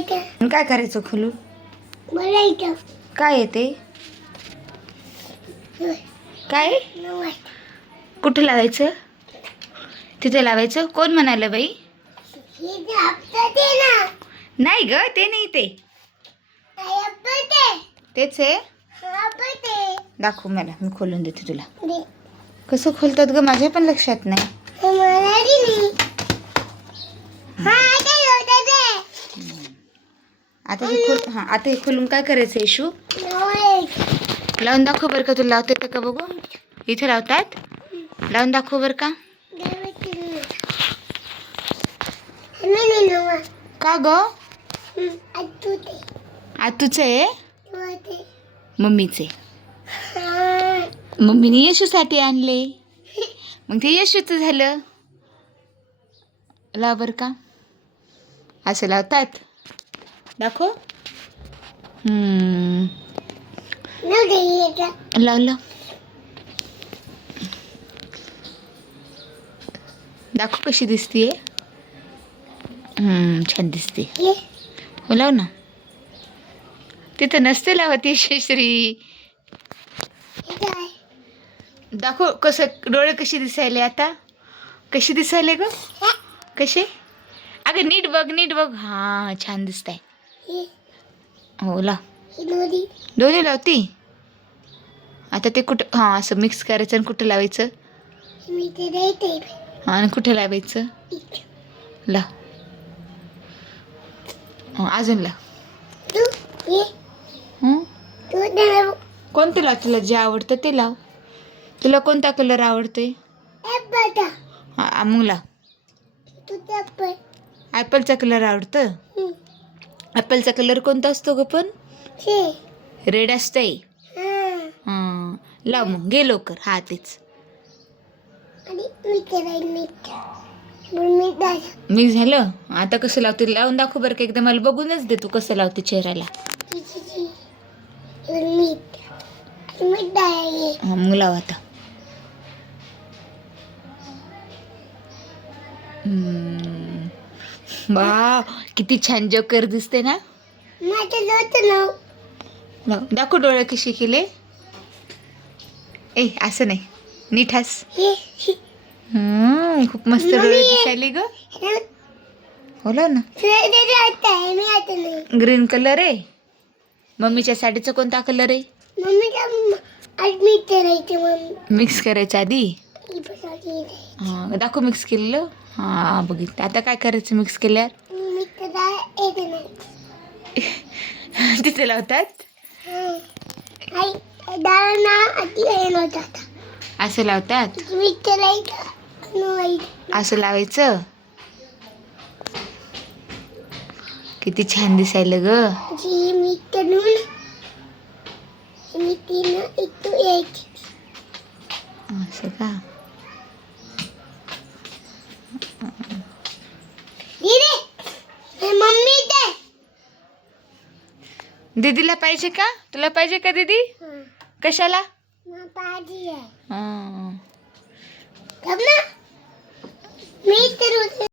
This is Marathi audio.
आणि काय करायचं खोलून काय येते काय? कुठे लावायचं? तिथे लावायचं? कोण म्हणालं बाई? नाही ग ते नाही ते. तेच आहे. दाखव मला मी खोलून देते तुला. कसं खोलतात ग माझ्या पण लक्षात नाही हे मला दे नाही हा आता होता दे आता हे खोल हां आता हे खोलून काय करायचं येशू? लावून दाखव बरं का तुला लावता येतं का बघू? इथे लावतात? लावून दाखव बरं का. नाही का ग? आतूचं आहे? मम्मीचे. मम्मीने येशूसाठी आणले. मग ते येशूचं झालं. लाव का. असं लावतात. दाखव. लाव लाव दाखव कशी दिसतीये. हम्म, छान दिसते. हो लाव ना. तिथं नसते लावत आहे. दाखव कसं डोळे कशी दिसायले आता? कशी दिसायले ग? कसे? अगं नीट बघ नीट बघ. हां छान दिसत आहे हे. नदी दोन्ही. लावती? आता ते कुठं हां असं मिक्स करायचं आणि कुठं लावायचं? हां आणि कुठं लावायचं? हं, अजून दे कोणतं लाव तुला जे आवडतं ते लाव. तुला कोणता कलर आवडतोय? हां मग लाव ॲपलचा कलर आवडतं? ॲपलचा कलर कोणता असतो ग पण? हे. रेड असतंय. हा. हां. लाव मग घे लवकर. हा तेच. मी झालं? आता कसं लावते? लावून दाखव बरं का एकदा. मला बघूनच दे तू कसं लावते चेहऱ्याला. हां मग लाव आता. हम्म. वा किती छान जोकर दिसते ना? माझं नाव. लाव दाखव डोळे कसे केले. ए असं नाही. हे हम्म, खूप मस्त डोळे दिसायले ग. हो लाव ना. आता आहे मी आता नाही. ग्रीन कलर आहे? मम्मीच्या साडीचा कोणता कलर आहे? मम्मीला आज मी करायचं मम्मी. मिक्स करायचं आधी? हां दाखव मिक्स केलेलं. हां बघितलं. आता काय करायचं मिक्स केल्यावर? तिथे लावतात? आई ना असं लावतात? मी असं लावायचं? किती छान दिसायलं ग. जी मी मी असं का दीदी हे मम्मी दे दीदीला पाहिजे का? तुला पाहिजे का दीदी? हं. कशाला? हां. मी तर